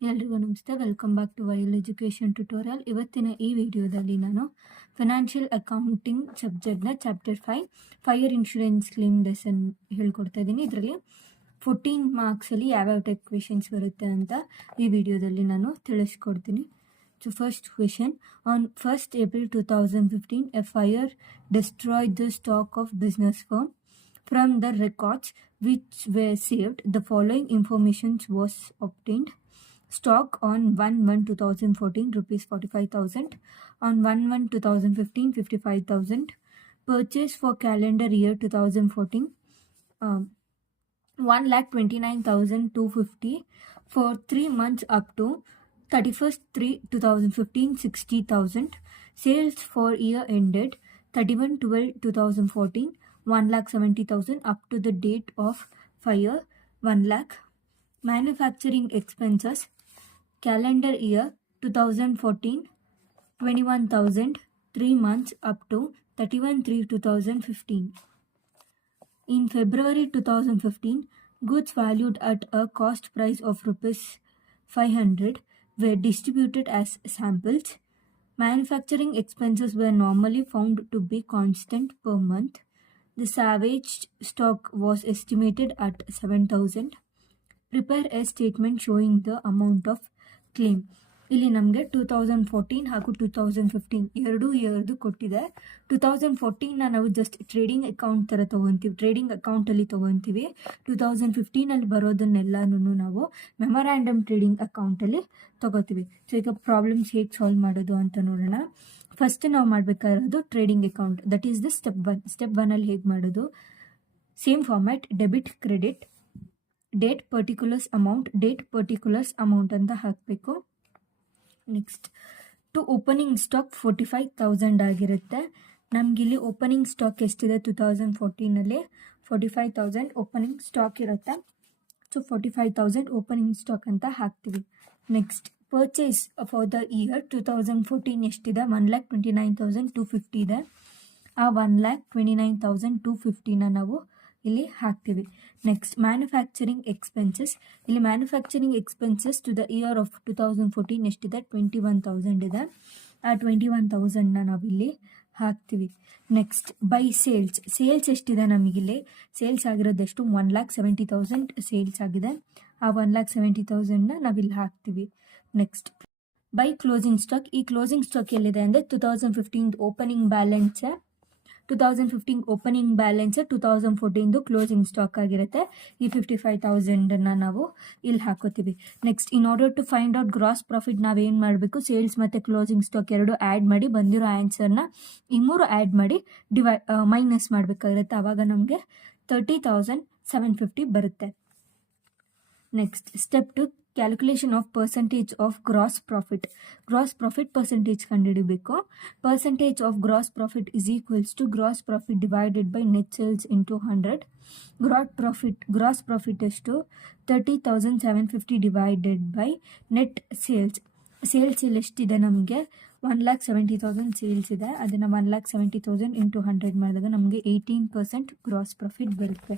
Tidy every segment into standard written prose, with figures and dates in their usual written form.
ಎಲ್ರಿಗೂ ನಮಸ್ತೆ. Welcome back to ವೈಲ್ ಎಜುಕೇಷನ್ ಟ್ಯುಟೋರಿಯಲ್. ಇವತ್ತಿನ ಈ ವಿಡಿಯೋದಲ್ಲಿ ನಾನು ಫೈನಾನ್ಷಿಯಲ್ ಅಕೌಂಟಿಂಗ್ ಸಬ್ಜೆಕ್ಟ್ನ chapter 5 fire insurance claim lesson ಹೇಳ್ಕೊಡ್ತಾ ಇದ್ದೀನಿ. ಇದರಲ್ಲಿ 14 ಮಾರ್ಕ್ಸಲ್ಲಿ ಯಾವ್ಯಾವ ಟೈಪ್ ಕ್ವೆಶನ್ಸ್ ಬರುತ್ತೆ ಅಂತ ಈ ವಿಡಿಯೋದಲ್ಲಿ ನಾನು ತಿಳಿಸ್ಕೊಡ್ತೀನಿ. So first question, on 1st April 2015, a fire destroyed the stock of business firm. From the records which were saved, the following information was obtained. Stock on 1/1/2014 rupees 45,000, on 1/1/2015 55,000. Purchase for calendar year 2014 1,29,250 for 3 months up to 31/3/2015 60,000. Sales for year ended 31/12/2014 1,70,000 up to the date of fire 1 lakh. Manufacturing expenses calendar year 2014 21,000 3 months up to 31/3/2015. In February 2015, goods valued at a cost price of rupees 500 were distributed as samples. Manufacturing expenses were normally found to be constant per month. The salvaged stock was estimated at 7,000. Prepare a statement showing the amount of claim. ಇಲ್ಲಿ ನಮಗೆ 2014 ಹಾಗೂ 2015 ಎರಡೂ ಇಯರ್ದು ಕೊಟ್ಟಿದೆ. 2014ನ ನಾವು just trading account ಥರ ತೊಗೊತೀವಿ, trading ಅಕೌಂಟಲ್ಲಿ ತೊಗೊತೀವಿ. 2015ಅಲ್ಲಿ ಬರೋದನ್ನೆಲ್ಲನೂ ನಾವು memorandum trading ಅಕೌಂಟಲ್ಲಿ ತೊಗೋತೀವಿ. ಸೊ ಈಗ ಪ್ರಾಬ್ಲಮ್ಸ್ ಹೇಗೆ ಸಾಲ್ವ್ ಮಾಡೋದು ಅಂತ ನೋಡೋಣ. ಫಸ್ಟ್ ನಾವು ಮಾಡಬೇಕಾಗಿರೋದು trading account, that is the step 1. Step 1ಅಲ್ಲಿ ಹೇಗೆ ಮಾಡೋದು, same format, debit credit, date particulars amount ಅಂತ ಹಾಕಬೇಕು. ನೆಕ್ಸ್ಟ್ ಟು ಓಪನಿಂಗ್ ಸ್ಟಾಕ್ 45,000 ಆಗಿರುತ್ತೆ. ನಮಗಿಲ್ಲಿ ಓಪನಿಂಗ್ ಸ್ಟಾಕ್ ಎಷ್ಟಿದೆ 2014ನಲ್ಲಿ 45,000 ಓಪನಿಂಗ್ ಸ್ಟಾಕ್ ಇರುತ್ತೆ. ಸೊ 45,000 ಓಪನಿಂಗ್ ಸ್ಟಾಕ್ ಅಂತ ಹಾಕ್ತೀವಿ. Next purchase for the year 2014 ಎಷ್ಟಿದೆ 1,29,250 ಇದೆ. ಆ 1,29,250ನ ನಾವು ಇಲ್ಲಿ ಹಾಕ್ತೀವಿ. ನೆಕ್ಸ್ಟ್ ಮ್ಯಾನುಫ್ಯಾಕ್ಚರಿಂಗ್ ಎಕ್ಸ್ಪೆನ್ಸಸ್, ಇಲ್ಲಿ manufacturing expenses to the year of 2014 ಎಷ್ಟಿದೆ 21,000 ಇದೆ. ಆ 21,000ನ ನಾವಿಲ್ಲಿ ಹಾಕ್ತೀವಿ. ನೆಕ್ಸ್ಟ್ ಬೈ ಸೇಲ್ಸ್ ಎಷ್ಟಿದೆ ನಮಗಿಲ್ಲಿ, ಸೇಲ್ಸ್ ಆಗಿರೋದೆಷ್ಟು 1,70,000 ಸೇಲ್ಸ್ ಆಗಿದೆ. ಆ 1,70,000ನ ನಾವಿಲ್ಲಿ ಹಾಕ್ತೀವಿ. ನೆಕ್ಸ್ಟ್ ಬೈ ಕ್ಲೋಸಿಂಗ್ ಸ್ಟಾಕ್, ಈ ಕ್ಲೋಸಿಂಗ್ ಸ್ಟಾಕ್ ಎಲ್ಲಿದೆ ಅಂದರೆ 2015 ಓಪನಿಂಗ್ ಬ್ಯಾಲೆನ್ಸ್ 2014 ಕ್ಲೋಸಿಂಗ್ ಸ್ಟಾಕ್ ಆಗಿರುತ್ತೆ. ಈ 55,000ನ ನಾವು ಇಲ್ಲಿ ಹಾಕೋತೀವಿ. Next in order to find out gross profit ನಾವೇನು ಮಾಡಬೇಕು, ಸೇಲ್ಸ್ ಮತ್ತು ಕ್ಲೋಸಿಂಗ್ ಸ್ಟಾಕ್ ಎರಡು ಆ್ಯಡ್ ಮಾಡಿ ಬಂದಿರೋ ಆನ್ಸರ್ನ ಈ ಮೂರು ಆ್ಯಡ್ ಮಾಡಿ ಮೈನಸ್ ಮಾಡಬೇಕಾಗಿರುತ್ತೆ. ಆವಾಗ ನಮಗೆ 30,750 ಬರುತ್ತೆ. Next step 2, calculation of percentage of gross profit percentage ಕಂಡುಹಿಡಬೇಕು. Percentage of gross profit is equals to gross profit divided by net sales into 100. Gross profit ಎಷ್ಟು 30,750 ಡಿವೈಡೆಡ್ ಬೈ ನೆಟ್ ಸೇಲ್ಸ್ ಇಲ್ಲಿ ಎಷ್ಟಿದೆ ನಮಗೆ 1,70,000 sales ಇದೆ. ಅದನ್ನು 1,70,000 ಇಂಟು 100 ಮಾಡಿದಾಗ ನಮಗೆ 18% gross profit ಬರುತ್ತೆ.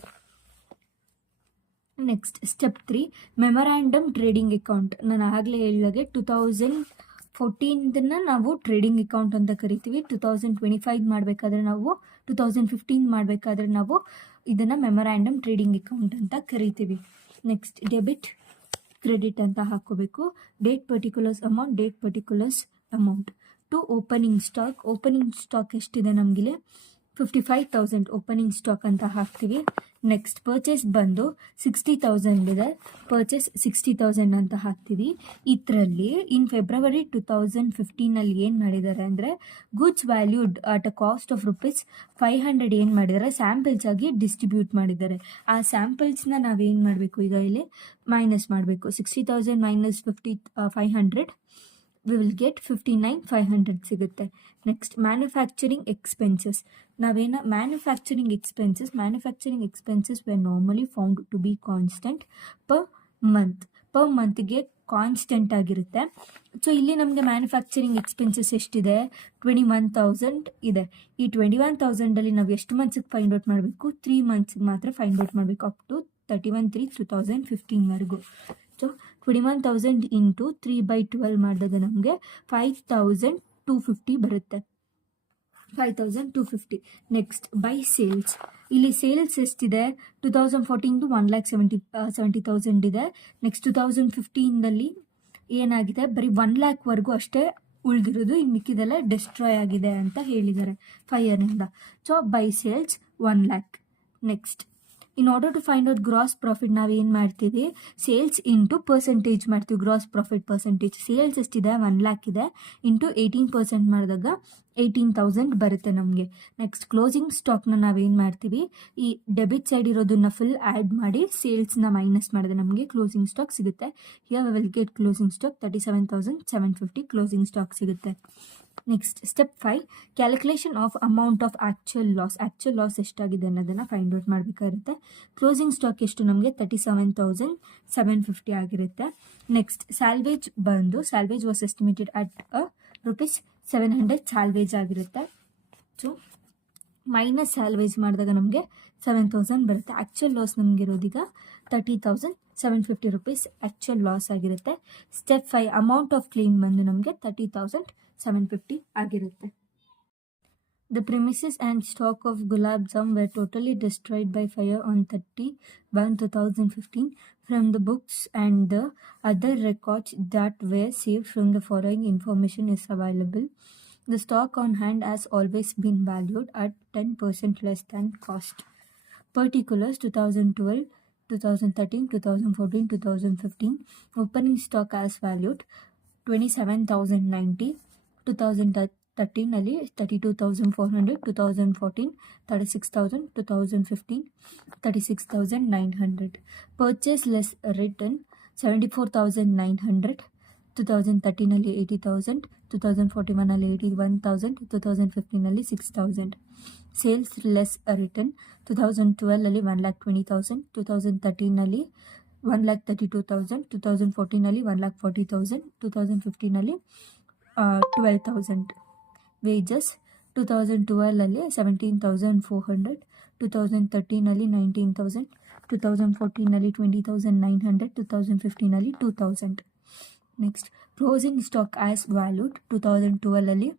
Next step 3, memorandum trading account. ನಾನು ಆಗಲೇ ಹೇಳಿದಾಗೆ 2014 ನಾವು ಟ್ರೇಡಿಂಗ್ ಅಕೌಂಟ್ ಅಂತ ಕರಿತೀವಿ. 2025 ಮಾಡಬೇಕಾದ್ರೆ ನಾವು 2015 ಮಾಡಬೇಕಾದ್ರೆ ನಾವು ಇದನ್ನು ಮೆಮೊರ್ಯಾಂಡಮ್ ಟ್ರೇಡಿಂಗ್ ಅಕೌಂಟ್ ಅಂತ ಕರಿತೀವಿ. ನೆಕ್ಸ್ಟ್ ಡೆಬಿಟ್ ಕ್ರೆಡಿಟ್ ಅಂತ ಹಾಕೋಬೇಕು. Date particulars amount to opening stock ಎಷ್ಟಿದೆ ನಮಗಿಲ್ಲಿ 55,000 ಓಪನಿಂಗ್ ಸ್ಟಾಕ್ ಅಂತ ಹಾಕ್ತೀವಿ. ನೆಕ್ಸ್ಟ್ ಪರ್ಚೇಸ್ ಬಂದು 60,000 ಇದೆ, ಪರ್ಚೇಸ್ 60,000 ಅಂತ ಹಾಕ್ತೀವಿ. ಇದರಲ್ಲಿ ಇನ್ ಫೆಬ್ರವರಿ 2015 ಏನು ಮಾಡಿದ್ದಾರೆ ಅಂದರೆ goods valued at a cost of rupees 500 ಏನು ಮಾಡಿದ್ದಾರೆ ಸ್ಯಾಂಪಲ್ಸ್ ಆಗಿ ಡಿಸ್ಟ್ರಿಬ್ಯೂಟ್ ಮಾಡಿದ್ದಾರೆ. ಆ ಸ್ಯಾಂಪಲ್ಸ್ನ ನಾವೇನು ಮಾಡಬೇಕು, ಈಗ ಇಲ್ಲಿ ಮೈನಸ್ ಮಾಡಬೇಕು. 60,000 ಮೈನಸ್ 500 we will get 59,500 ಸಿಗುತ್ತೆ. Next manufacturing expenses, manufacturing expenses were normally found to be constant per ಮಂತ್ಗೆ ಕಾನ್ಸ್ಟೆಂಟ್ ಆಗಿರುತ್ತೆ. ಸೊ ಇಲ್ಲಿ ನಮಗೆ ಮ್ಯಾನುಫ್ಯಾಕ್ಚರಿಂಗ್ ಎಕ್ಸ್ಪೆನ್ಸಸ್ ಎಷ್ಟಿದೆ 21,000 ಇದೆ. ಈ 21,000ಅಲ್ಲಿ ನಾವು ಎಷ್ಟು ಮಂತ್ಸಿಗೆ ಫೈಂಡ್ ಔಟ್ ಮಾಡಬೇಕು, 3 ಮಂತ್ಸಿಗೆ ಮಾತ್ರ ಫೈಂಡ್ ಔಟ್ ಮಾಡಬೇಕು, ಅಪ್ ಟು 31/3/2015ವರೆಗೂ. ಸೊ 21,000 ಇಂಟು 3/12 ಮಾಡಿದಾಗ ನಮಗೆ 5,250 ಬರುತ್ತೆ. 5,250. Next by sales. ಇಲ್ಲಿ ಸೇಲ್ಸ್ ಎಷ್ಟಿದೆ? 2014 1,70,000 ಇದೆ. ನೆಕ್ಸ್ಟ್ 2015 ಏನಾಗಿದೆ, ಬರೀ 1 ಲ್ಯಾಕ್ವರೆಗೂ ಅಷ್ಟೇ ಉಳಿದಿರೋದು, ಇನ್ನು ಮಿಕ್ಕಿದೆಲ್ಲ ಡೆಸ್ಟ್ರಾಯ್ ಆಗಿದೆ ಅಂತ ಹೇಳಿದ್ದಾರೆ ಫೈರ್ನಿಂದ. So by sales 1 lakh. Next in order to find out gross profit ನಾವೇನು ಮಾಡ್ತೀವಿ, ಸೇಲ್ಸ್ ಇಂಟು ಪರ್ಸೆಂಟೇಜ್ ಮಾಡ್ತೀವಿ. ಗ್ರಾಸ್ ಪ್ರಾಫಿಟ್ ಪರ್ಸೆಂಟೇಜ್, ಸೇಲ್ಸ್ ಎಷ್ಟಿದೆ 1 ಲ್ಯಾಕ್ ಇದೆ, ಇಂಟು 18% ಮಾಡಿದಾಗ 18,000 ಬರುತ್ತೆ ನಮಗೆ. ನೆಕ್ಸ್ಟ್ ಕ್ಲೋಸಿಂಗ್ ಸ್ಟಾಕ್ನ ನಾವೇನು ಮಾಡ್ತೀವಿ, ಈ ಡೆಬಿಟ್ ಸೈಡ್ ಇರೋದನ್ನ ಫುಲ್ ಆ್ಯಡ್ ಮಾಡಿ ಸೇಲ್ಸ್ನ ಮೈನಸ್ ಮಾಡಿದ್ರೆ ನಮಗೆ ಕ್ಲೋಸಿಂಗ್ ಸ್ಟಾಕ್ ಸಿಗುತ್ತೆ. Here we will get closing stock 37,750 closing stock ಸಿಗುತ್ತೆ. Next step 5, calculation of amount of actual loss. Actual loss ಎಷ್ಟಾಗಿದೆ ಅನ್ನೋದನ್ನು ಫೈಂಡ್ ಔಟ್ ಮಾಡಬೇಕಾಗಿರುತ್ತೆ. ಕ್ಲೋಸಿಂಗ್ ಸ್ಟಾಕ್ ಎಷ್ಟು ನಮಗೆ 37,750 ಆಗಿರುತ್ತೆ. Next salvage salvage was estimated at ₹700 salvage ಆಗಿರುತ್ತೆ. So minus salvage ಮಾಡಿದಾಗ ನಮಗೆ 7,000 ಬರುತ್ತೆ. ಆ್ಯಕ್ಚುಯಲ್ ಲಾಸ್ ನಮಗಿರೋದೀಗ ₹30,750 ಆ್ಯಕ್ಚುಯಲ್ ಲಾಸ್ ಆಗಿರುತ್ತೆ. ಸ್ಟೆಪ್ 5 ಅಮೌಂಟ್ ಆಫ್ ಕ್ಲೇಮ್ ಬಂದು ನಮಗೆ 30,750 ಆಗಿರುತ್ತೆ. The premises and stock of Gulab Jam were totally destroyed by fire on 30/1/2015. From the books and the other records that were saved from the following information is available. The stock on hand has always been valued at 10% less than cost. Particulars 2012, 2013, 2014, 2015. Opening stock as valued 27,090. 2013 ಅಲ್ಲಿ 32,400, 2014 36,000, 2015 36,900. Purchase less return 74,900. 2013 ಅಲ್ಲಿ 80,000, 2041 ಅಲ್ಲಿ 81,000, 2015 ಅಲ್ಲಿ 6,000. Sales less return 2012 ಅಲ್ಲಿ 1,20,000, 2013 ಅಲ್ಲಿ 1,32,000, 2014 ಅಲ್ಲಿ 1,40,000, 2015 ಅಲ್ಲಿ 12,000. Wages 2012 ಅಲ್ಲಿ 17,400, 2013 ಅಲ್ಲಿ 19,000, 2014 ಅಲ್ಲಿ 20,900, 2015 ಅಲ್ಲಿ 2,000. Next closing stock as valued 2012 ಅಲ್ಲಿ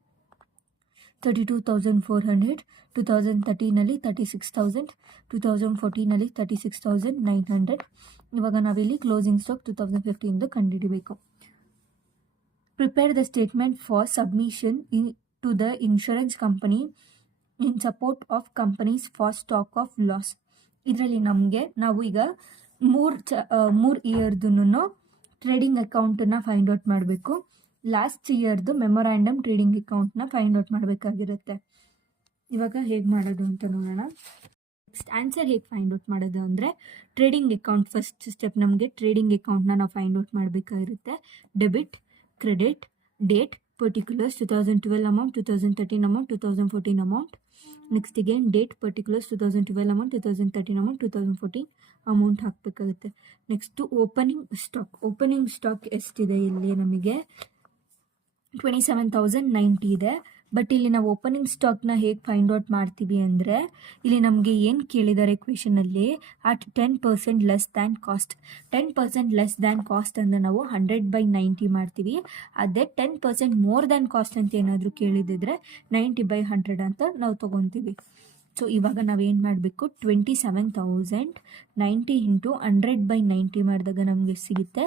32,400, 2013 ಅಲ್ಲಿ 36,000, 2014 ಅಲ್ಲಿ 36,900. ಇವಾಗ ನಾವಿಲ್ಲಿ ಕ್ಲೋಸಿಂಗ್ ಸ್ಟಾಕ್ 2015 ಕಂಡುಹಿಡಿಬೇಕು. Prepare the statement for submission to the insurance company in support of companies for stock of loss. ಇದರಲ್ಲಿ ನಾವು ಈಗ ಮೂರು ಇಯರ್ದು ಟ್ರೇಡಿಂಗ್ ಅಕೌಂಟನ್ನು ಫೈಂಡ್ ಔಟ್ ಮಾಡಬೇಕು. ಲಾಸ್ಟ್ ಇಯರ್ದು ಮೆಮೊರಾಂಡಮ್ ಟ್ರೇಡಿಂಗ್ ಅಕೌಂಟ್ನ ಫೈಂಡ್ ಔಟ್ ಮಾಡಬೇಕಾಗಿರುತ್ತೆ. ಇವಾಗ ಹೇಗೆ ಮಾಡೋದು ಅಂತ ನೋಡೋಣ. ನೆಕ್ಸ್ಟ್ ಆನ್ಸರ್ ಹೇಗೆ ಫೈಂಡ್ ಔಟ್ ಮಾಡೋದು ಅಂದರೆ, ಟ್ರೇಡಿಂಗ್ ಅಕೌಂಟ್ ಫಸ್ಟ್ ಸ್ಟೆಪ್. ನಮಗೆ ಟ್ರೇಡಿಂಗ್ ಅಕೌಂಟ್ನ ನಾವು ಫೈಂಡ್ ಔಟ್ ಮಾಡಬೇಕಾಗಿರುತ್ತೆ. Debit, credit, date, particulars 2012 amount, 2013 amount, 2014 amount. Next again date, particulars 2012 amount, 2013 amount, 2014 amount ಹಾಕಬೇಕಾಗುತ್ತೆ. ನೆಕ್ಸ್ಟು ಓಪನಿಂಗ್ ಸ್ಟಾಕ್ ಎಷ್ಟಿದೆ ಇಲ್ಲಿ ನಮಗೆ 27,090 ಇದೆ. ಬಟ್ ಇಲ್ಲಿ ನಾವು ಓಪನಿಂಗ್ ಸ್ಟಾಕ್ನ ಹೇಗೆ ಫೈಂಡ್ ಔಟ್ ಮಾಡ್ತೀವಿ ಅಂದರೆ, ಇಲ್ಲಿ ನಮಗೆ ಏನು ಕೇಳಿದ್ದಾರೆ ಕ್ವೆಶನಲ್ಲಿ, at 10% less than cost. 10% less than cost ಅಂದರೆ ನಾವು 100/90 ಮಾಡ್ತೀವಿ. ಅದೇ 10% ಮೋರ್ ದ್ಯಾನ್ ಕಾಸ್ಟ್ ಅಂತ ಏನಾದರೂ ಕೇಳಿದಿದ್ರೆ 90/100 ಅಂತ ನಾವು ತೊಗೊತೀವಿ. ಸೊ ಇವಾಗ ನಾವೇನು ಮಾಡಬೇಕು, 27,090 ಇಂಟು 100/90 ಮಾಡಿದಾಗ ನಮಗೆ ಸಿಗುತ್ತೆ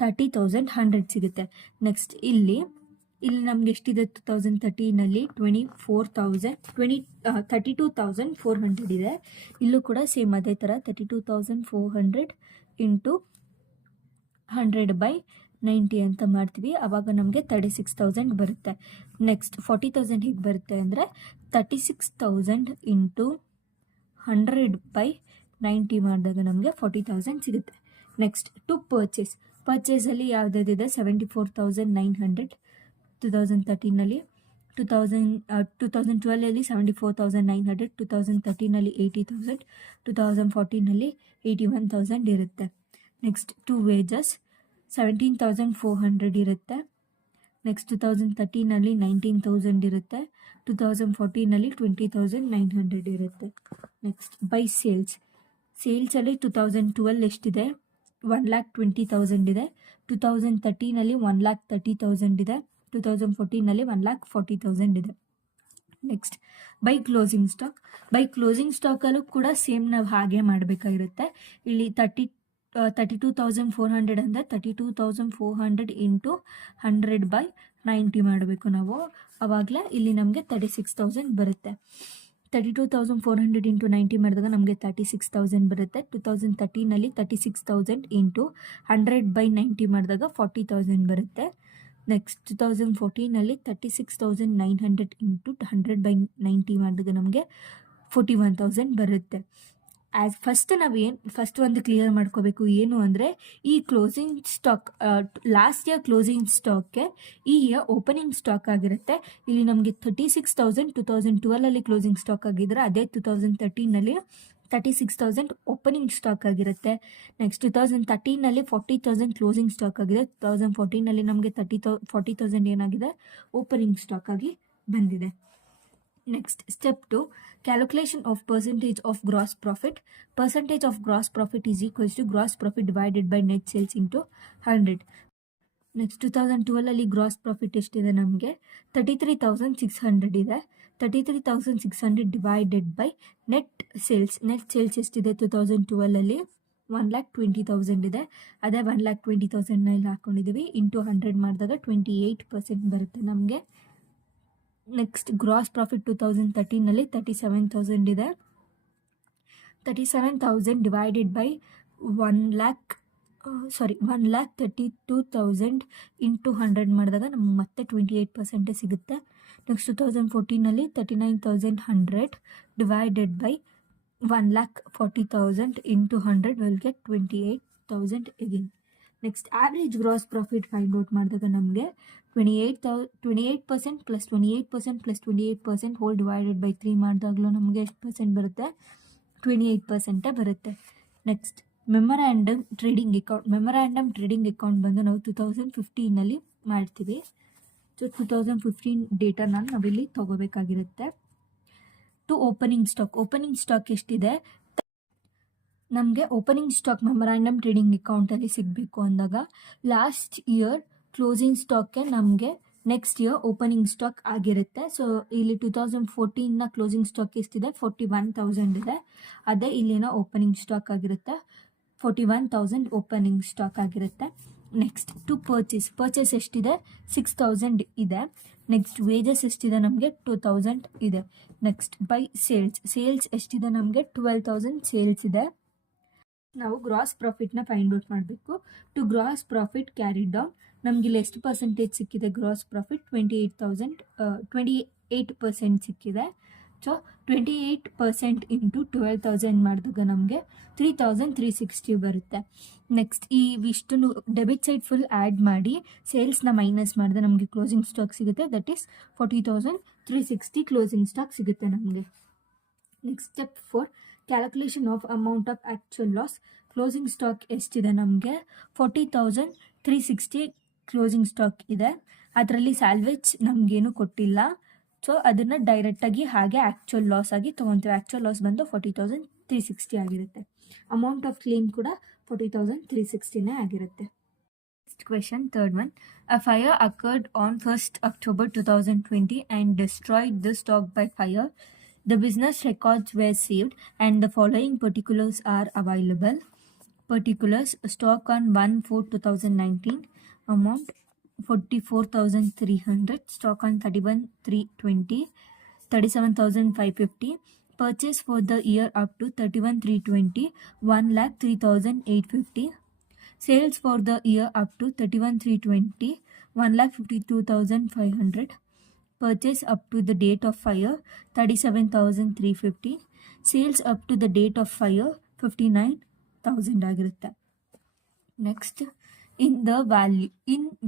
30,100 ಸಿಗುತ್ತೆ. ನೆಕ್ಸ್ಟ್ ಇಲ್ಲಿ ನಮ್ಗೆ ಎಷ್ಟಿದೆ 2013 32,400 ಇದೆ. ಇಲ್ಲೂ ಕೂಡ ಸೇಮ್ ಅದೇ ಥರ 32,400 ಇಂಟು 100/90 ಅಂತ ಮಾಡ್ತೀವಿ. ಆವಾಗ ನಮಗೆ 36,000 ಬರುತ್ತೆ. ನೆಕ್ಸ್ಟ್ 40,000 ಹೇಗೆ ಬರುತ್ತೆ ಅಂದರೆ 36,000 ಇಂಟು 100/90 ಮಾಡಿದಾಗ ನಮಗೆ 40,000 ಸಿಗುತ್ತೆ. ನೆಕ್ಸ್ಟ್ ಟು ಪರ್ಚೇಸಲ್ಲಿ ಯಾವುದಿದೆ 74,900 2013 2012 74,900, 2013 80,000, 2014 81,000 ಇರುತ್ತೆ. ನೆಕ್ಸ್ಟ್ ಟು ವೇಜಸ್ 17,400 ಇರುತ್ತೆ. ನೆಕ್ಸ್ಟ್ 2013 19,000 ಇರುತ್ತೆ. 2014 20,900 ಇರುತ್ತೆ. ನೆಕ್ಸ್ಟ್ ಬೈ ಸೇಲ್ಸಲ್ಲಿ 2012 ಎಷ್ಟಿದೆ 1,20,000 ಇದೆ. 2013 1,30,000 ಇದೆ. 2014 1,40,000 ಇದೆ. Next by closing stock. By closing ಸ್ಟಾಕಲ್ಲೂ ಕೂಡ ಸೇಮ್ ನಾವು ಹಾಗೆ ಮಾಡಬೇಕಾಗಿರುತ್ತೆ. ಇಲ್ಲಿ 32,400 ಅಂದರೆ 32,400 ಇಂಟು 100/90 ಮಾಡಬೇಕು ನಾವು. ಆವಾಗಲೇ ಇಲ್ಲಿ ನಮಗೆ 36,000 ಬರುತ್ತೆ. 32,400 ಇಂಟು 90 ಮಾಡಿದಾಗ ನಮಗೆ 36,000 ಬರುತ್ತೆ. 2013 36,000 ಇಂಟು 100/90 ಮಾಡಿದಾಗ 40,000 ಬರುತ್ತೆ. ನೆಕ್ಸ್ಟ್ 2014 36,900 ಇಂಟು 100/90 ಮಾಡಿದಾಗ ನಮಗೆ 41,000 ಬರುತ್ತೆ. ಫಸ್ಟ್ ಒಂದು ಕ್ಲಿಯರ್ ಮಾಡ್ಕೋಬೇಕು, ಏನು ಅಂದರೆ ಈ closing stock last year closing ಸ್ಟಾಕ್ಗೆ ಈ ಇಯರ್ ಓಪನಿಂಗ್ ಸ್ಟಾಕ್ ಆಗಿರುತ್ತೆ. ಇಲ್ಲಿ ನಮಗೆ 36,000 2012 ಕ್ಲೋಸಿಂಗ್ ಸ್ಟಾಕ್ ಆಗಿದ್ರೆ, ಅದೇ 2013 36,000 ಓಪನಿಂಗ್ ಸ್ಟಾಕ್ ಆಗಿರುತ್ತೆ. ನೆಕ್ಸ್ಟ್ 2013 40,000 ಕ್ಲೋಸಿಂಗ್ ಸ್ಟಾಕ್ ಆಗಿದೆ. 2014 ನಮಗೆ 40,000 ಏನಾಗಿದೆ ಓಪನಿಂಗ್ ಸ್ಟಾಕ್ ಆಗಿ ಬಂದಿದೆ. Next step 2, calculation of percentage of gross profit. Percentage of gross profit is equals to gross profit divided by net sales into 100. Next 2012 gross profit ಎಷ್ಟಿದೆ ನಮಗೆ 33,600 ಇದೆ. 33,600 divided by net sales. Net sales ಎಷ್ಟಿದೆ 2012 1,20,000 ಇದೆ. ಅದೇ 1,20,000 ಇಲ್ಲಿ ಹಾಕೊಂಡಿದ್ದೀವಿ. Into 100 ಮಾಡಿದಾಗ 28% ಬರುತ್ತೆ ನಮಗೆ. ನೆಕ್ಸ್ಟ್ ಗ್ರಾಸ್ ಪ್ರಾಫಿಟ್ 2013 37,000 ಇದೆ. 37,000 ಡಿವೈಡೆಡ್ ಬೈ 1,32,000 ಇಂಟು 100 ಮಾಡಿದಾಗ ನಮ್ಗೆ ಮತ್ತೆ 28% ಸಿಗುತ್ತೆ. Next 2014 39,100 divided by 1,40,000 into 100 will get 28,000 again. Next average gross profit find out ಮಾಡಿದಾಗ ನಮಗೆ 28% plus 28% plus 28% whole divided by 3 ಮಾಡಿದಾಗಲೂ ನಮಗೆ ಎಷ್ಟು ಪರ್ಸೆಂಟ್ ಬರುತ್ತೆ 28% ಬರುತ್ತೆ. Next memorandum trading account. Memorandum trading account ಬಂದು ನಾವು 2015 ಮಾಡ್ತೀವಿ. ಸೊ 2015 ಡೇಟಾನ ನಾವಿಲ್ಲಿ ತೊಗೋಬೇಕಾಗಿರುತ್ತೆ. To opening stock. Opening stock ಎಷ್ಟಿದೆ ನಮಗೆ ಓಪನಿಂಗ್ ಸ್ಟಾಕ್ ಮೆಮೊರಾಂಡಮ್ ಟ್ರೇಡಿಂಗ್ ಅಕೌಂಟಲ್ಲಿ ಸಿಗಬೇಕು ಅಂದಾಗ ಲಾಸ್ಟ್ ಇಯರ್ ಕ್ಲೋಸಿಂಗ್ ಸ್ಟಾಕ್ಗೆ ನಮಗೆ ನೆಕ್ಸ್ಟ್ ಇಯರ್ ಓಪನಿಂಗ್ ಸ್ಟಾಕ್ ಆಗಿರುತ್ತೆ. ಸೊ ಇಲ್ಲಿ 2014 ಕ್ಲೋಸಿಂಗ್ ಸ್ಟಾಕ್ ಎಷ್ಟಿದೆ 41,000 ಇದೆ. ಅದೇ ಇಲ್ಲಿನ ಓಪನಿಂಗ್ ಸ್ಟಾಕ್ ಆಗಿರುತ್ತೆ 41,000 ಓಪನಿಂಗ್ ಸ್ಟಾಕ್ ಆಗಿರುತ್ತೆ. ನೆಕ್ಸ್ಟ್ ಟು ಪರ್ಚೇಸ್ ಎಷ್ಟಿದೆ 6,000 ಇದೆ. ನೆಕ್ಸ್ಟ್ ವೇಜಸ್ ಎಷ್ಟಿದೆ ನಮಗೆ 2,000 ಇದೆ. ನೆಕ್ಸ್ಟ್ ಬೈ ಸೇಲ್ಸ್ ಎಷ್ಟಿದೆ ನಮಗೆ 12,000 ಸೇಲ್ಸ್ ಇದೆ. ನಾವು ಗ್ರಾಸ್ ಪ್ರಾಫಿಟ್ನ ಫೈಂಡ್ ಔಟ್ ಮಾಡಬೇಕು. To gross profit carried down ನಮ್ಗೆ ಇಲ್ಲಿ ಎಷ್ಟು ಪರ್ಸೆಂಟೇಜ್ ಸಿಕ್ಕಿದೆ ಗ್ರಾಸ್ ಪ್ರಾಫಿಟ್ 28% ಸಿಕ್ಕಿದೆ. ಸೊ 28% ಇಂಟು 12,000 ಮಾಡಿದಾಗ ನಮಗೆ 3,360 ಬರುತ್ತೆ. ನೆಕ್ಸ್ಟ್ ಇವಿಷ್ಟನ್ನು ಡೆಬಿಟ್ ಸೈಡ್ ಫುಲ್ ಆ್ಯಡ್ ಮಾಡಿ ಸೇಲ್ಸ್ನ ಮೈನಸ್ ಮಾಡಿದ್ರೆ ನಮಗೆ ಕ್ಲೋಸಿಂಗ್ ಸ್ಟಾಕ್ ಸಿಗುತ್ತೆ. ದಟ್ ಈಸ್ 40,360 ಕ್ಲೋಸಿಂಗ್ ಸ್ಟಾಕ್ ಸಿಗುತ್ತೆ ನಮಗೆ. Next step 4, calculation of amount of actual loss. Closing stock ಎಷ್ಟಿದೆ ನಮಗೆ 40,360 ಕ್ಲೋಸಿಂಗ್ ಸ್ಟಾಕ್ ಇದೆ. ಅದರಲ್ಲಿ ಸ್ಯಾಲ್ವೇಜ್ ನಮಗೇನು ಕೊಟ್ಟಿಲ್ಲ. ಸೊ ಅದನ್ನು ಡೈರೆಕ್ಟಾಗಿ ಹಾಗೆ ಆ್ಯಕ್ಚುಯಲ್ ಲಾಸ್ ಆಗಿ ತೊಗೊತೀವಿ. ಆ್ಯಕ್ಚುಯಲ್ ಲಾಸ್ ಬಂದು 40,360 ಆಗಿರುತ್ತೆ. ಅಮೌಂಟ್ ಆಫ್ ಕ್ಲೇಮ್ ಕೂಡ 40,360 ಆಗಿರುತ್ತೆ. Next question, third one. A fire occurred on 1st October 2020 and destroyed the stock by fire. The business records were saved and the following particulars are available. Particulars: stock on 1/4/2019, amount 44,300. Stock on 31/3/20, 37,550. Purchase for the year up to 31/3/20, 1,03,850. Sales for the year up to 31/3/20, 1,52,500. Purchase up to the date of fire 37,350. Sales up to the date of fire 59,000 ಆಗಿರುತ್ತೆ. Next in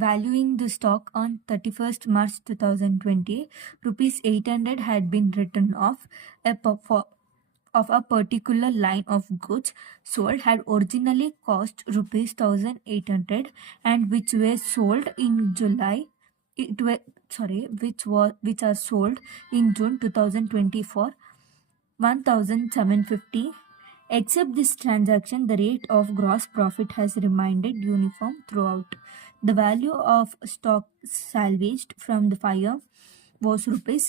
valuing the stock on 31st March 2020, rupees 800 had been written off. Of a particular line of goods sold had originally cost rupees 1,800 and which were sold in July. Which are sold in June 2020 for 1,750 Except this transaction, the rate of gross profit has remained uniform throughout. The value of stock salvaged from the fire was rupees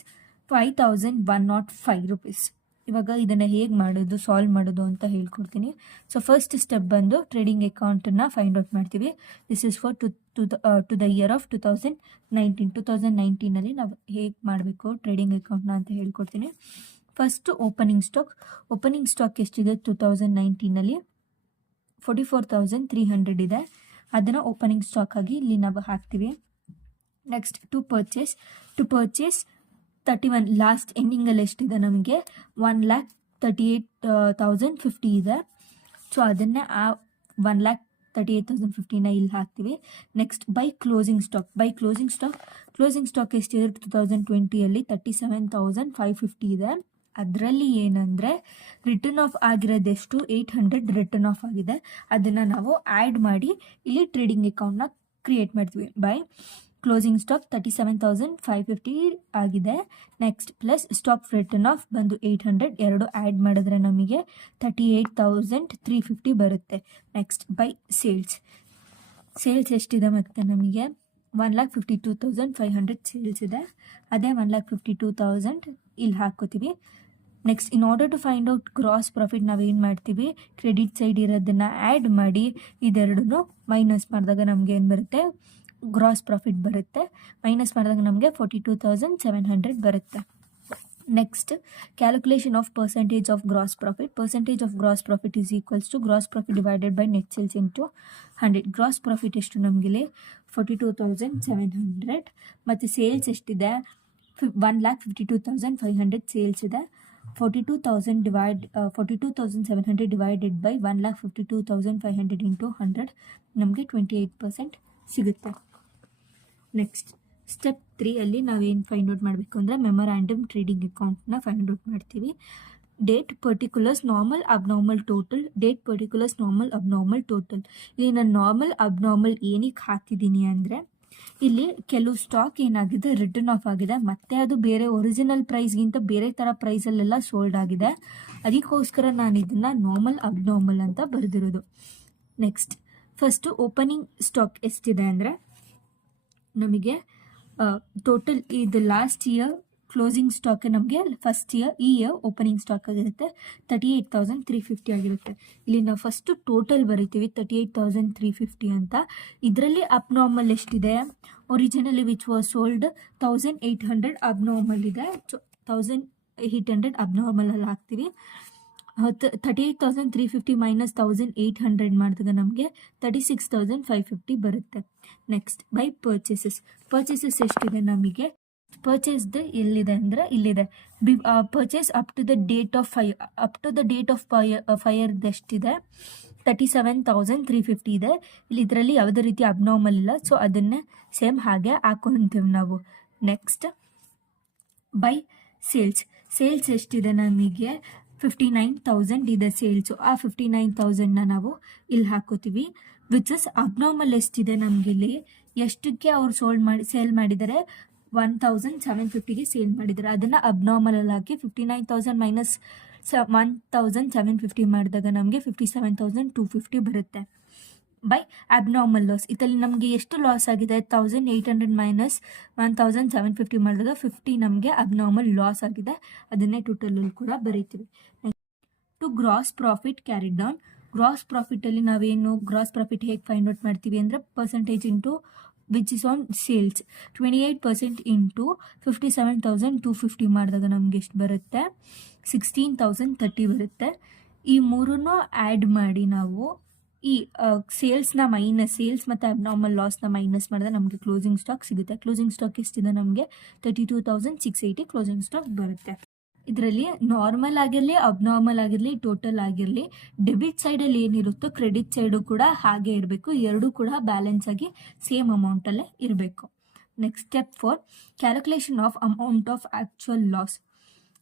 5,105 rupees. ಇವಾಗ ಇದನ್ನು ಹೇಗೆ ಮಾಡೋದು, solve ಮಾಡೋದು ಅಂತ ಹೇಳ್ಕೊಡ್ತೀನಿ. So first step ಬಂದು trading ಅಕೌಂಟನ್ನು find out ಮಾಡ್ತೀವಿ. This is for to the year of 2019. 2019 ನಾವು ಹೇಗೆ ಮಾಡಬೇಕು ಟ್ರೇಡಿಂಗ್ ಅಕೌಂಟ್ನ ಅಂತ ಹೇಳ್ಕೊಡ್ತೀನಿ. ಫಸ್ಟು ಓಪನಿಂಗ್ ಸ್ಟಾಕ್ ಎಷ್ಟಿದೆ 2019 44,300 ಇದೆ. ಅದನ್ನು ಓಪನಿಂಗ್ ಸ್ಟಾಕ್ ಆಗಿ ಇಲ್ಲಿ ನಾವು ಹಾಕ್ತೀವಿ. ನೆಕ್ಸ್ಟ್ ಟು ಪರ್ಚೇಸ್ 31 ಲಾಸ್ಟ್ ಎಂಡಿಂಗಲ್ಲಿ ಎಷ್ಟಿದೆ ನಮಗೆ 1,38,050 ಇದೆ. ಸೊ ಅದನ್ನೇ ಆ 1,38,050ನ ಇಲ್ಲಿ ಹಾಕ್ತೀವಿ. ನೆಕ್ಸ್ಟ್ ಬೈ ಕ್ಲೋಸಿಂಗ್ ಸ್ಟಾಕ್ ಎಷ್ಟಿದೆ 2020 37,550 ಇದೆ. ಅದರಲ್ಲಿ ಏನಂದರೆ ರಿಟರ್ನ್ ಆಫ್ ಆಗಿರೋದೆಷ್ಟು 800 ರಿಟರ್ನ್ ಆಫ್ ಆಗಿದೆ. ಅದನ್ನು ನಾವು ಆ್ಯಡ್ ಮಾಡಿ ಇಲ್ಲಿ ಟ್ರೇಡಿಂಗ್ ಅಕೌಂಟ್ನ ಕ್ರಿಯೇಟ್ ಮಾಡ್ತೀವಿ. ಬೈ ಕ್ಲೋಸಿಂಗ್ ಸ್ಟಾಕ್ 37,550 ಆಗಿದೆ. Next plus stock return of ಬಂದು 800, ಎರಡು ಆ್ಯಡ್ ಮಾಡಿದ್ರೆ ನಮಗೆ 38,350 ಬರುತ್ತೆ. ನೆಕ್ಸ್ಟ್ ಬೈ ಸೇಲ್ಸ್ ಎಷ್ಟಿದೆ ಮತ್ತು ನಮಗೆ 1,52,500 ಸೇಲ್ಸ್ ಇದೆ. ಅದೇ 1,52,000 ಇಲ್ಲಿ ಹಾಕೋತೀವಿ. Next in order to find out gross profit ನಾವೇನು ಮಾಡ್ತೀವಿ, ಕ್ರೆಡಿಟ್ ಸೈಡ್ ಇರೋದನ್ನು ಆ್ಯಡ್ ಮಾಡಿ ಇದೆರಡನ್ನೂ ಮೈನಸ್ ಮಾಡಿದಾಗ ನಮಗೆ ಏನು ಬರುತ್ತೆ, ಗ್ರಾಸ್ ಪ್ರಾಫಿಟ್ ಬರುತ್ತೆ. ಮೈನಸ್ ಮಾಡಿದಾಗ ನಮಗೆ 42,700 ಬರುತ್ತೆ. Next calculation of percentage of gross profit is equals to gross profit divided by net sales into 100. Gross profit ಎಷ್ಟು ನಮಗಿಲ್ಲಿ 42,700 ಮತ್ತು ಸೇಲ್ಸ್ ಎಷ್ಟಿದೆ 1,52,500 ಸೇಲ್ಸ್ ಇದೆ. 42,700 ಡಿವೈಡೆಡ್ ಬೈ 1,52,500 ಇಂಟು 100 ನಮಗೆ 28% ಸಿಗುತ್ತೆ. ನೆಕ್ಸ್ಟ್ ಸ್ಟೆಪ್ 3 ಅಲ್ಲಿ ನಾವೇನು ಫೈಂಡ್ ಔಟ್ ಮಾಡಬೇಕು ಅಂದರೆ ಮೆಮೊರಾಂಡಮ್ ಟ್ರೇಡಿಂಗ್ ಅಕೌಂಟ್ನ ಫೈಂಡ್ ಔಟ್ ಮಾಡ್ತೀವಿ. Date particulars normal abnormal total. ಇಲ್ಲಿ ನಾನು ನಾರ್ಮಲ್ ಅಬ್ನಾರ್ಮಲ್ ಏನಕ್ಕೆ ಹಾಕಿದ್ದೀನಿ ಅಂದರೆ ಇಲ್ಲಿ ಕೆಲವು ಸ್ಟಾಕ್ ಏನಾಗಿದೆ ರಿಟರ್ನ್ ಆಫ್ ಆಗಿದೆ, ಮತ್ತು ಅದು ಬೇರೆ ಒರಿಜಿನಲ್ ಪ್ರೈಸ್ಗಿಂತ ಬೇರೆ ಥರ ಪ್ರೈಸಲ್ಲೆಲ್ಲ ಸೋಲ್ಡ್ ಆಗಿದೆ. ಅದಕ್ಕೋಸ್ಕರ ನಾನು ಇದನ್ನು ನಾರ್ಮಲ್ ಅಬ್ನಾರ್ಮಲ್ ಅಂತ ಬರೆದಿರೋದು. ನೆಕ್ಸ್ಟ್ ಫಸ್ಟು ಓಪನಿಂಗ್ ಸ್ಟಾಕ್ ಎಷ್ಟಿದೆ ಅಂದರೆ ನಮಗೆ ಟೋಟಲ್ ಇದು ಲಾಸ್ಟ್ ಇಯರ್ ಕ್ಲೋಸಿಂಗ್ ಸ್ಟಾಕ್ ನಮಗೆ ಫಸ್ಟ್ ಇಯರ್ ಈ ಇಯರ್ ಓಪನಿಂಗ್ ಸ್ಟಾಕ್ ಆಗಿರುತ್ತೆ 38,350 ಆಗಿರುತ್ತೆ. ಇಲ್ಲಿ ನಾವು ಫಸ್ಟು ಟೋಟಲ್ ಬರಿತೀವಿ 38,350 ಅಂತ. ಇದರಲ್ಲಿ ಅಬ್ನಾರ್ಮಲ್ ಎಷ್ಟಿದೆ, originally which was sold 1,800 abnormal ಇದೆ. 1,800 ಅಬ್ನಾರ್ಮಲಲ್ಲಿ ಹಾಕ್ತೀವಿ. 38,350 ಮೈನಸ್ 1,800 ಮಾಡಿದಾಗ ನಮಗೆ 36,550 ಬರುತ್ತೆ. ನೆಕ್ಸ್ಟ್ ಬೈ ಪರ್ಚೇಸಸ್ ಎಷ್ಟಿದೆ ನಮಗೆ, ಪರ್ಚೇಸ್ದು ಎಲ್ಲಿದೆ ಅಂದರೆ ಇಲ್ಲಿದೆ. Purchase up to the date of ಫೈರ್ದೆಷ್ಟಿದೆ 37,350 ಇದೆ. ಇಲ್ಲಿ ಇದರಲ್ಲಿ ಯಾವುದೇ ರೀತಿ ಅಬ್ನಾರ್ಮಲ್ ಇಲ್ಲ, ಸೊ ಅದನ್ನೇ ಸೇಮ್ ಹಾಗೆ ಹಾಕೊಂತೀವಿ ನಾವು. ನೆಕ್ಸ್ಟ್ ಬೈ ಸೇಲ್ಸ್ ಎಷ್ಟಿದೆ ನಮಗೆ 59,000 ಇದೆ ಸೇಲ್ಸು. ಆ 59,000ನ ನಾವು ಇಲ್ಲಿ ಹಾಕೋತೀವಿ. ವಿಚ್ ಇಸ್ ಅಬ್ನಾರ್ಮಲ್ ಎಷ್ಟಿದೆ ನಮಗಿಲ್ಲಿ, ಎಷ್ಟಕ್ಕೆ ಅವ್ರು ಸೇಲ್ ಮಾಡಿದ್ದಾರೆ 1,750ಗೆ ಸೇಲ್ ಮಾಡಿದ್ದಾರೆ. ಅದನ್ನು ಅಬ್ನಾರ್ಮಲಲ್ಲಿ ಹಾಕಿ 59,000 ಮೈನಸ್ 1,750 ಮಾಡಿದಾಗ ನಮಗೆ 57,250 ಬರುತ್ತೆ. ಬೈ ಅಬ್ನಾರ್ಮಲ್ ಲಾಸ್, ಇದರಲ್ಲಿ ನಮಗೆ ಎಷ್ಟು ಲಾಸ್ ಆಗಿದೆ 1,800 ಮೈನಸ್ 1,750 ಮಾಡಿದಾಗ 50 ನಮಗೆ ಅಬ್ನಾರ್ಮಲ್ ಲಾಸ್ ಆಗಿದೆ. ಅದನ್ನೇ ಟೋಟಲಲ್ಲಿ ಕೂಡ ಬರೀತೀವಿ. To gross profit carried down. Gross ಪ್ರಾಫಿಟಲ್ಲಿ ನಾವೇನು ಗ್ರಾಸ್ ಪ್ರಾಫಿಟ್ ಹೇಗೆ ಫೈಂಡ್ ಔಟ್ ಮಾಡ್ತೀವಿ ಅಂದರೆ percentage into which is on sales 28% into 57,250 ಮಾಡಿದಾಗ ನಮ್ಗೆ ಎಷ್ಟು ಬರುತ್ತೆ 16,030 ಬರುತ್ತೆ. ಈ ಮೂರನ್ನು ಆ್ಯಡ್ ಮಾಡಿ ನಾವು ಈ ಸೇಲ್ಸ್ ಮತ್ತು ಅಬ್ನಾರ್ಮಲ್ ಲಾಸ್ನ ಮೈನಸ್ ಮಾಡಿದ್ರೆ ನಮಗೆ ಕ್ಲೋಸಿಂಗ್ ಸ್ಟಾಕ್ ಸಿಗುತ್ತೆ. ಕ್ಲೋಸಿಂಗ್ ಸ್ಟಾಕ್ ಎಷ್ಟಿದೆ ನಮಗೆ 32,680 ಕ್ಲೋಸಿಂಗ್ ಸ್ಟಾಕ್ ಬರುತ್ತೆ. ಇದರಲ್ಲಿ ನಾರ್ಮಲ್ ಆಗಿರಲಿ ಅಬ್ನಾರ್ಮಲ್ ಆಗಿರಲಿ ಟೋಟಲ್ ಆಗಿರಲಿ ಡೆಬಿಟ್ ಸೈಡಲ್ಲಿ ಏನಿರುತ್ತೋ ಕ್ರೆಡಿಟ್ ಸೈಡು ಕೂಡ ಹಾಗೆ ಇರಬೇಕು. ಎರಡೂ ಕೂಡ ಬ್ಯಾಲೆನ್ಸ್ ಆಗಿ ಸೇಮ್ ಅಮೌಂಟಲ್ಲೇ ಇರಬೇಕು. Next step 4 calculation of amount of actual loss.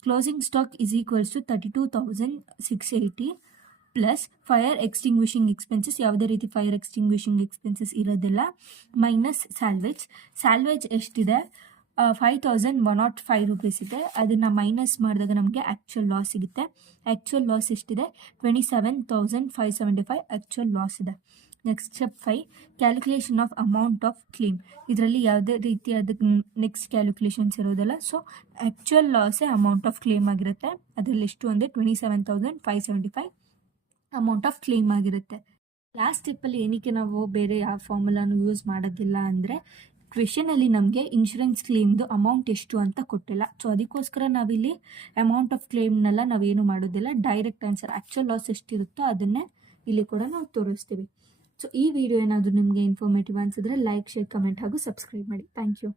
Closing stock is equals to 32,680 plus fire extinguishing expenses, ಯಾವುದೇ ರೀತಿ ಫೈರ್ ಎಕ್ಸ್ಟಿಂಗ್ವಿಷಿಂಗ್ ಎಕ್ಸ್ಪೆನ್ಸಸ್ ಇರೋದಿಲ್ಲ, ಮೈನಸ್ ಸ್ಯಾಲ್ವೇಜ್ ಎಷ್ಟಿದೆ 5,105 ರೂಪೀಸ್ ಇದೆ. ಅದನ್ನು ಮೈನಸ್ ಮಾಡಿದಾಗ ನಮಗೆ ಆ್ಯಕ್ಚುಯಲ್ ಲಾಸ್ ಸಿಗುತ್ತೆ. ಆ್ಯಕ್ಚುಯಲ್ ಲಾಸ್ ಎಷ್ಟಿದೆ? 27,575 ಆ್ಯಕ್ಚುಯಲ್ ಲಾಸ್ ಇದೆ. Next step 5, calculation of amount of claim. ಇದರಲ್ಲಿ ಯಾವುದೇ ರೀತಿ ಅದಕ್ಕೆ ನೆಕ್ಸ್ಟ್ ಕ್ಯಾಲ್ಕುಲೇಷನ್ಸ್ ಇರೋದಿಲ್ಲ. ಸೊ ಆ್ಯಕ್ಚುಯಲ್ ಲಾಸೇ ಅಮೌಂಟ್ ಆಫ್ ಕ್ಲೇಮ್ ಆಗಿರುತ್ತೆ. ಅದರಲ್ಲಿ ಎಷ್ಟು ಅಂದರೆ 27,575 ಅಮೌಂಟ್ ಆಫ್ ಕ್ಲೇಮ್ ಆಗಿರುತ್ತೆ. ಲಾಸ್ಟ್ ಸ್ಟೆಪ್ಪಲ್ಲಿ ಏನಕ್ಕೆ ನಾವು ಬೇರೆ ಯಾವ ಫಾರ್ಮುಲಾನು ಯೂಸ್ ಮಾಡೋದಿಲ್ಲ ಅಂದರೆ, ಕ್ವೆಶನಲ್ಲಿ ನಮಗೆ ಇನ್ಶೂರೆನ್ಸ್ ಕ್ಲೇಮ್ದು ಅಮೌಂಟ್ ಎಷ್ಟು ಅಂತ ಕೊಟ್ಟಿಲ್ಲ. ಸೊ ಅದಕ್ಕೋಸ್ಕರ ನಾವಿಲ್ಲಿ ಅಮೌಂಟ್ ಆಫ್ ಕ್ಲೇಮ್ನೆಲ್ಲ ನಾವೇನು ಮಾಡೋದಿಲ್ಲ. ಡೈರೆಕ್ಟ್ ಆನ್ಸರ್ ಆ್ಯಕ್ಚುಯಲ್ ಲಾಸ್ ಎಷ್ಟಿರುತ್ತೋ ಅದನ್ನೇ ಇಲ್ಲಿ ಕೂಡ ನಾವು ತೋರಿಸ್ತೀವಿ. ಸೊ ಈ ವಿಡಿಯೋ ಏನಾದರೂ ನಿಮಗೆ ಇನ್ಫಾರ್ಮೇಟಿವ್ ಅನಿಸಿದ್ರೆ ಲೈಕ್, ಶೇರ್, ಕಮೆಂಟ್ ಹಾಗೂ ಸಬ್ಸ್ಕ್ರೈಬ್ ಮಾಡಿ. Thank you.